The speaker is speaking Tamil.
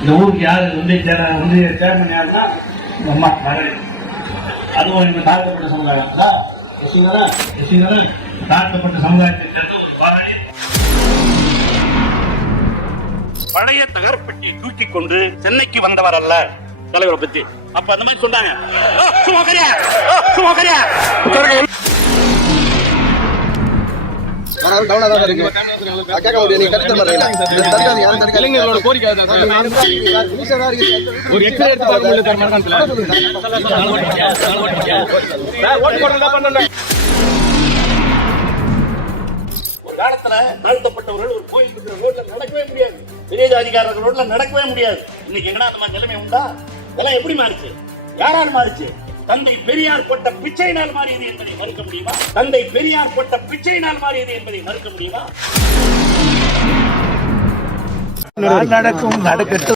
இந்த ஊருக்கு யாரு ஒன்றிய சேர்மன் யாருன்னா அம்மா மகளிர். அதுவும் இந்த தாழ்த்தப்பட்ட சமுதாயம் தாழ்த்தப்பட்ட சமுதாயத்தை சேர்ந்த ஒரு மகளிர். பழைய தகர்பட்டியை தூக்கி கொண்டு சென்னைக்கு வந்தவர் அல்ல தலைவரை பத்தி. அப்ப அந்த மாதிரி சொன்னாங்க. ஒரு காலத்துல தாழ்த்தப்பட்டவர்கள் ஒரு கோயில் இருக்கிற ரோட்ல நடக்கவே முடியாது, பெரிய ஜாதிக்காரர்கள் ரோட்ல நடக்கவே முடியாது. இன்னைக்கு எங்கன்னா அந்த மாதிரி நிலைமை உண்டா? இதெல்லாம் எப்படி மாறிச்சு? யாரால் மாறிச்சு? தந்தை பெரியார் போட்ட பிச்சையினால் மாறியது என்பதை மறுக்க முடியுமா? தந்தை பெரியார் போட்ட பிச்சையினால் மாறியது என்பதை மறுக்க முடியுமா? நடக்கும் நடக்கட்டும்.